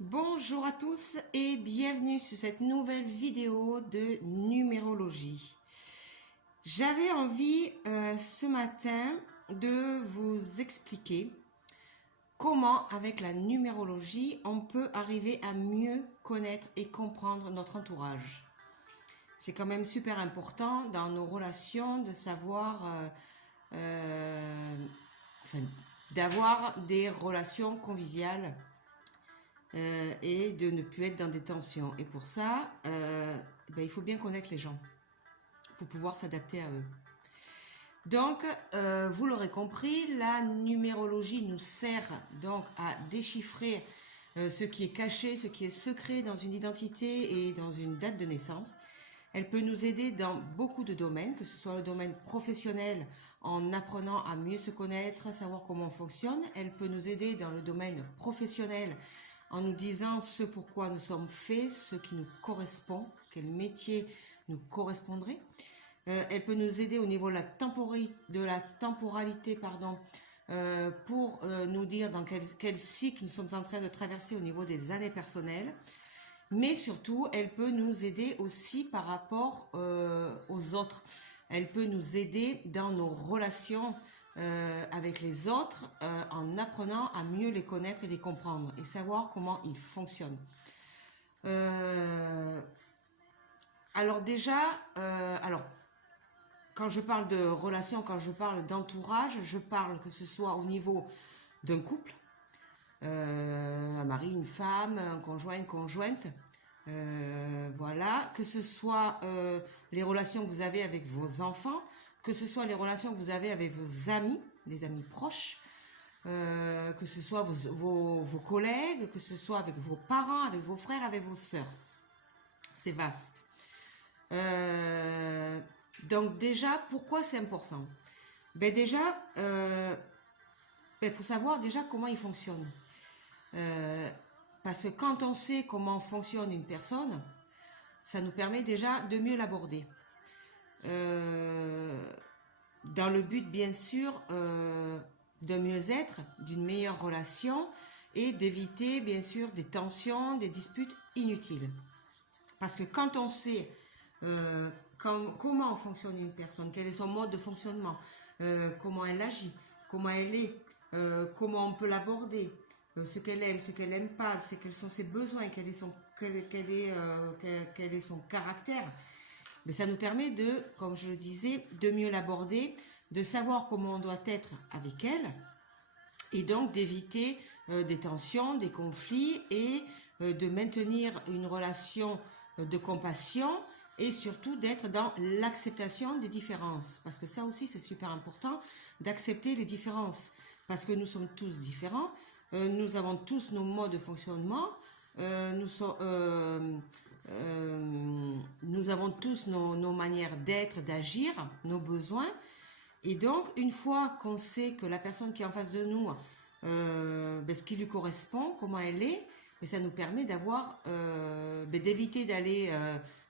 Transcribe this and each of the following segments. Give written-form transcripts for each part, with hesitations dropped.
Bonjour à tous et bienvenue sur cette nouvelle vidéo de numérologie. J'avais envie ce matin de vous expliquer comment avec la numérologie on peut arriver à mieux connaître et comprendre notre entourage. C'est quand même super important dans nos relations de savoir, d'avoir des relations conviviales et de ne plus être dans des tensions. Et pour ça, il faut bien connaître les gens pour pouvoir s'adapter à eux. Donc, vous l'aurez compris, la numérologie nous sert donc à déchiffrer ce qui est caché, ce qui est secret dans une identité et dans une date de naissance. Elle peut nous aider dans beaucoup de domaines, que ce soit le domaine professionnel, en apprenant à mieux se connaître, savoir comment on fonctionne. Elle peut nous aider dans le domaine professionnel, en nous disant ce pourquoi nous sommes faits, ce qui nous correspond, quel métier nous correspondrait. Elle peut nous aider au niveau de la temporalité, pour nous dire dans quel cycle nous sommes en train de traverser au niveau des années personnelles. Mais surtout, elle peut nous aider aussi par rapport aux autres. Elle peut nous aider dans nos relations avec les autres en apprenant à mieux les connaître et les comprendre et savoir comment ils fonctionnent. Alors déjà, quand je parle de relations, quand je parle d'entourage, je parle que ce soit au niveau d'un couple, un mari, une femme, un conjoint, une conjointe, voilà, que ce soit les relations que vous avez avec vos enfants, que ce soit les relations que vous avez avec vos amis, des amis proches, que ce soit vos collègues, que ce soit avec vos parents, avec vos frères, avec vos sœurs. C'est vaste. Donc déjà, pourquoi c'est important? Déjà, pour savoir déjà comment il fonctionne. Parce que quand on sait comment fonctionne une personne, ça nous permet déjà de mieux l'aborder. Dans le but, bien sûr, de mieux-être, d'une meilleure relation et d'éviter, bien sûr, des tensions, des disputes inutiles. Parce que quand on sait comment fonctionne une personne, quel est son mode de fonctionnement, comment elle agit, comment elle est, comment on peut l'aborder, ce qu'elle aime, ce qu'elle n'aime pas, quels sont ses besoins, quel est son caractère. Mais ça nous permet de, comme je le disais, de mieux l'aborder, de savoir comment on doit être avec elle, et donc d'éviter des tensions, des conflits, et de maintenir une relation de compassion, et surtout d'être dans l'acceptation des différences. Parce que ça aussi, c'est super important, d'accepter les différences. Parce que nous sommes tous différents, nous avons tous nos modes de fonctionnement, nous avons tous nos manières d'être, d'agir, nos besoins. Et donc, une fois qu'on sait que la personne qui est en face de nous, ce qui lui correspond, comment elle est, ça nous permet d'avoir, d'éviter d'aller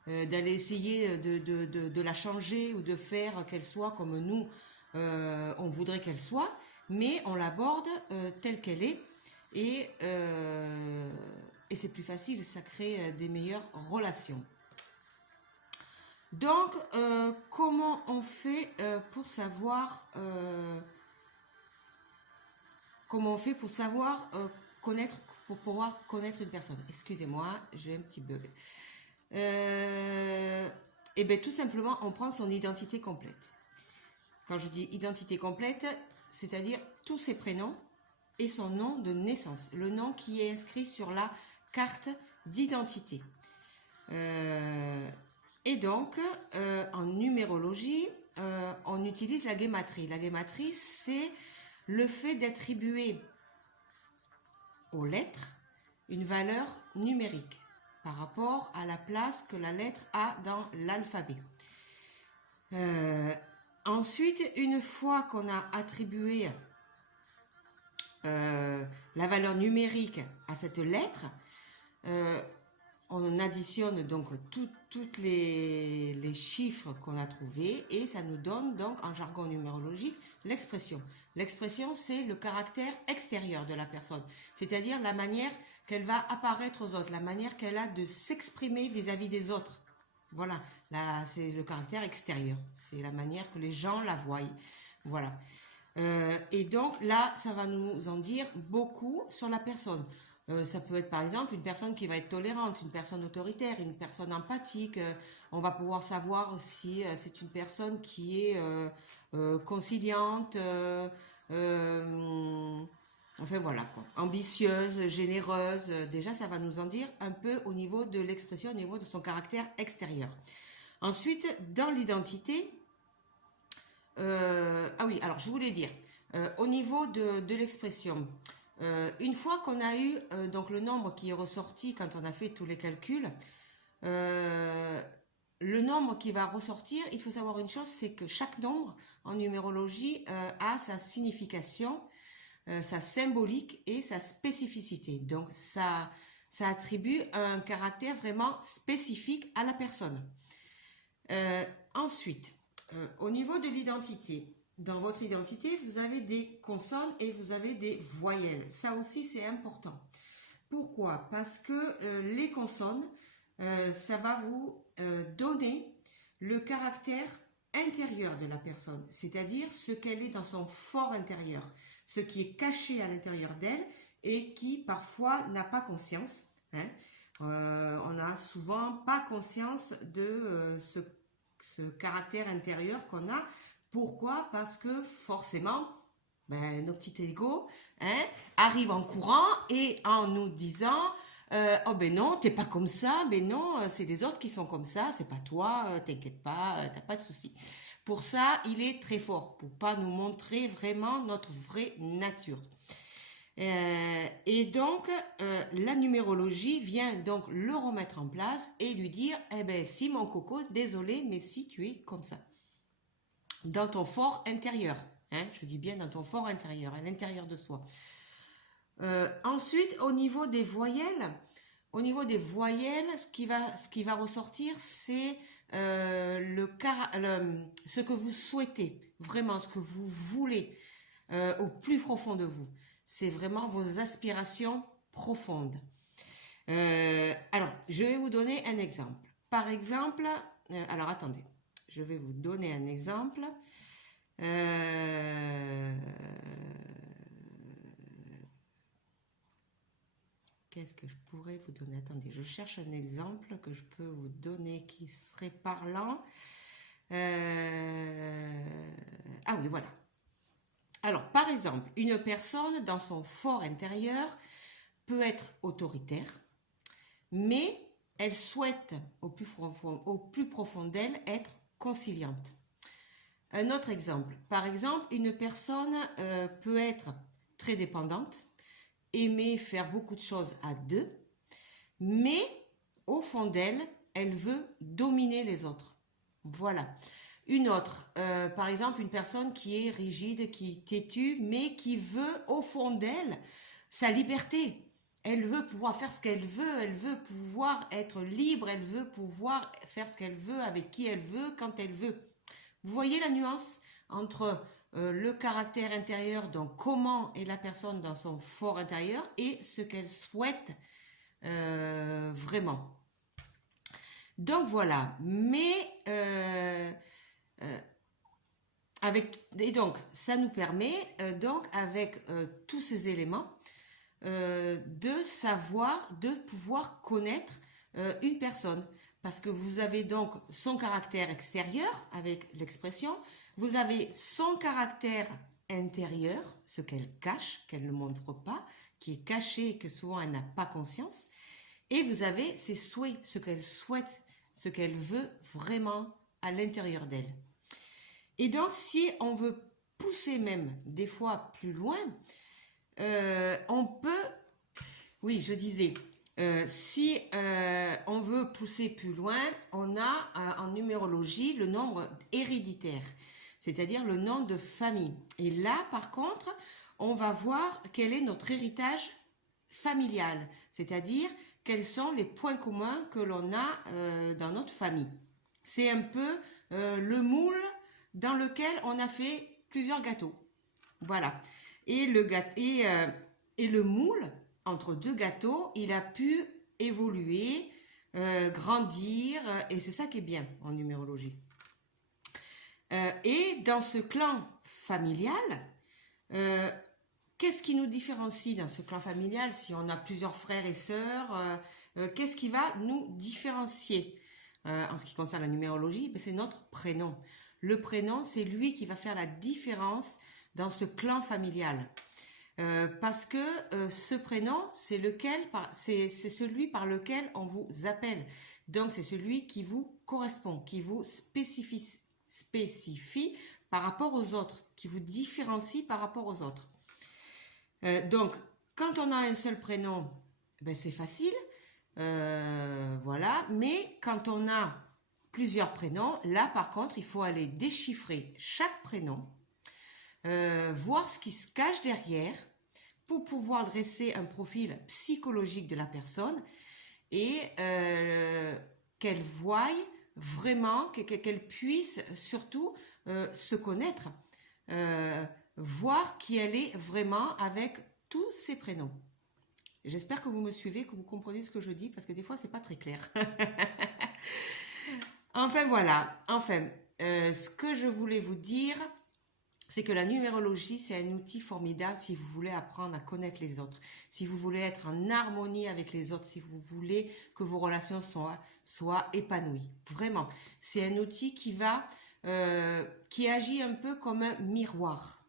essayer de la changer ou de faire qu'elle soit comme nous, on voudrait qu'elle soit, mais on l'aborde telle qu'elle est, et c'est plus facile, ça crée des meilleures relations. Donc, comment on fait pour savoir connaître, pour pouvoir connaître une personne? Excusez-moi, j'ai un petit bug. Tout simplement, on prend son identité complète. Quand je dis identité complète, c'est-à-dire tous ses prénoms et son nom de naissance, le nom qui est inscrit sur la carte d'identité. Et donc, en numérologie, on utilise la guématrie. La guématrie, c'est le fait d'attribuer aux lettres une valeur numérique par rapport à la place que la lettre a dans l'alphabet. Ensuite, une fois qu'on a attribué la valeur numérique à cette lettre, on additionne donc toutes les chiffres qu'on a trouvés et ça nous donne donc en jargon numérologique l'expression. L'expression, c'est le caractère extérieur de la personne, c'est-à-dire la manière qu'elle va apparaître aux autres, la manière qu'elle a de s'exprimer vis-à-vis des autres. Voilà, là c'est le caractère extérieur, c'est la manière que les gens la voient. Voilà. Et donc là, ça va nous en dire beaucoup sur la personne. Ça peut être par exemple une personne qui va être tolérante, une personne autoritaire, une personne empathique. On va pouvoir savoir si c'est une personne qui est conciliante, enfin voilà quoi, ambitieuse, généreuse. Déjà, ça va nous en dire un peu au niveau de l'expression, au niveau de son caractère extérieur. Ensuite, dans l'identité, ah oui, alors je voulais dire, au niveau de l'expression, une fois qu'on a eu donc le nombre qui est ressorti quand on a fait tous les calculs, le nombre qui va ressortir, il faut savoir une chose, c'est que chaque nombre en numérologie a sa signification, sa symbolique et sa spécificité. Donc ça attribue un caractère vraiment spécifique à la personne. Ensuite, au niveau de l'identité, dans votre identité, vous avez des consonnes et vous avez des voyelles. Ça aussi, c'est important. Pourquoi? Parce que les consonnes, ça va vous donner le caractère intérieur de la personne, c'est-à-dire ce qu'elle est dans son fort intérieur, ce qui est caché à l'intérieur d'elle et qui parfois n'a pas conscience. Hein. On n'a souvent pas conscience de ce caractère intérieur qu'on a. Pourquoi? Parce que forcément, nos petits égos arrivent en courant et en nous disant oh ben non, t'es pas comme ça, ben non, c'est les autres qui sont comme ça, c'est pas toi, t'inquiète pas, t'as pas de soucis. Pour ça, il est très fort, pour pas nous montrer vraiment notre vraie nature. Et donc, la numérologie vient donc le remettre en place et lui dire, eh ben si mon coco, désolé, mais si tu es comme ça. Dans ton fort intérieur, hein, je dis bien dans ton fort intérieur, à l'intérieur de soi. Ensuite, au niveau des voyelles, ce qui va ressortir, c'est ce que vous souhaitez, vraiment ce que vous voulez au plus profond de vous. C'est vraiment vos aspirations profondes. Alors, je vais vous donner un exemple. Par exemple, alors attendez, je vais vous donner un exemple. Qu'est-ce que je pourrais vous donner? Attendez, je cherche un exemple que je peux vous donner qui serait parlant. Ah oui, voilà. Alors, par exemple, une personne dans son fort intérieur peut être autoritaire, mais elle souhaite au plus profond d'elle être conciliante. Un autre exemple, par exemple, une personne peut être très dépendante, aimer faire beaucoup de choses à deux, mais au fond d'elle, elle veut dominer les autres. Voilà. Une autre, par exemple, une personne qui est rigide, qui est têtue, mais qui veut au fond d'elle sa liberté. Elle veut pouvoir faire ce qu'elle veut pouvoir être libre, elle veut pouvoir faire ce qu'elle veut, avec qui elle veut, quand elle veut. Vous voyez la nuance entre le caractère intérieur, donc comment est la personne dans son fort intérieur, et ce qu'elle souhaite vraiment. Donc voilà, mais et donc ça nous permet donc avec tous ces éléments de savoir, de pouvoir connaître une personne. Parce que vous avez donc son caractère extérieur avec l'expression, vous avez son caractère intérieur, ce qu'elle cache, qu'elle ne montre pas, qui est caché et que souvent elle n'a pas conscience, et vous avez ses souhaits, ce qu'elle souhaite, ce qu'elle veut vraiment à l'intérieur d'elle. Et donc si on veut pousser même des fois plus loin, on peut, oui je disais, si on veut pousser plus loin, on a en numérologie le nombre héréditaire, c'est-à-dire le nom de famille. Et là, par contre, on va voir quel est notre héritage familial, c'est-à-dire quels sont les points communs que l'on a dans notre famille. C'est un peu le moule dans lequel on a fait plusieurs gâteaux. Voilà. Et le moule, entre deux gâteaux, il a pu évoluer, grandir, et c'est ça qui est bien en numérologie. Et dans ce clan familial, qu'est-ce qui nous différencie dans ce clan familial si on a plusieurs frères et sœurs? Qu'est-ce qui va nous différencier en ce qui concerne la numérologie? C'est notre prénom. Le prénom, c'est lui qui va faire la différence dans ce clan familial. Parce que ce prénom, c'est celui par lequel on vous appelle. Donc, c'est celui qui vous correspond, qui vous spécifie par rapport aux autres, qui vous différencie par rapport aux autres. Donc, quand on a un seul prénom, c'est facile, voilà. Mais quand on a plusieurs prénoms, là, par contre, il faut aller déchiffrer chaque prénom, voir ce qui se cache derrière pour pouvoir dresser un profil psychologique de la personne et qu'elle voie vraiment, qu'elle puisse surtout se connaître, voir qui elle est vraiment avec tous ses prénoms. J'espère que vous me suivez, que vous comprenez ce que je dis, parce que des fois, c'est pas très clair. Enfin, voilà. Enfin, ce que je voulais vous dire, c'est que la numérologie, c'est un outil formidable si vous voulez apprendre à connaître les autres, si vous voulez être en harmonie avec les autres, si vous voulez que vos relations soient épanouies. Vraiment, c'est un outil qui agit un peu comme un miroir.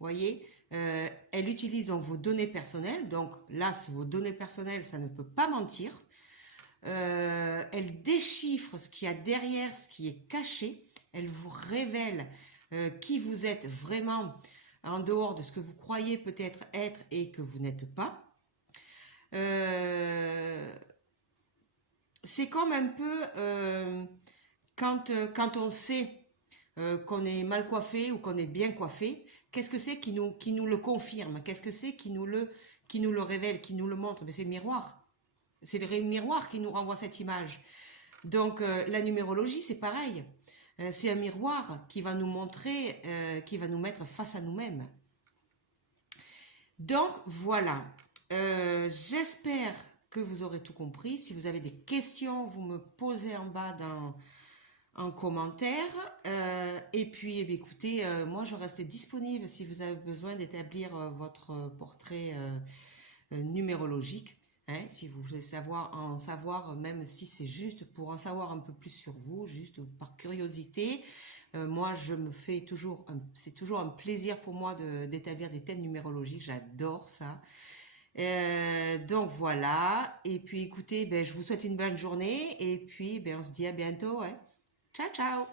Vous voyez, elle utilise donc vos données personnelles. Donc là, vos données personnelles, ça ne peut pas mentir. Elle déchiffre ce qu'il y a derrière, ce qui est caché. Elle vous révèle qui vous êtes vraiment en dehors de ce que vous croyez peut-être être et que vous n'êtes pas. C'est comme un peu quand on sait qu'on est mal coiffé ou qu'on est bien coiffé, qu'est-ce que c'est qui nous le confirme? Qu'est-ce que c'est qui nous le révèle, qui nous le montre? C'est le miroir. C'est le miroir qui nous renvoie cette image. Donc la numérologie, c'est pareil. C'est un miroir qui va nous montrer, qui va nous mettre face à nous-mêmes. Donc voilà, j'espère que vous aurez tout compris. Si vous avez des questions, vous me posez en bas en commentaire. Et puis, écoutez, moi je reste disponible si vous avez besoin d'établir votre portrait numérologique. Hein, si vous voulez en savoir, même si c'est juste pour en savoir un peu plus sur vous, juste par curiosité, moi je me fais toujours, c'est toujours un plaisir pour moi d'établir des thèmes numérologiques, j'adore ça. Donc voilà, et puis écoutez, je vous souhaite une bonne journée, et puis on se dit à bientôt. Hein. Ciao ciao.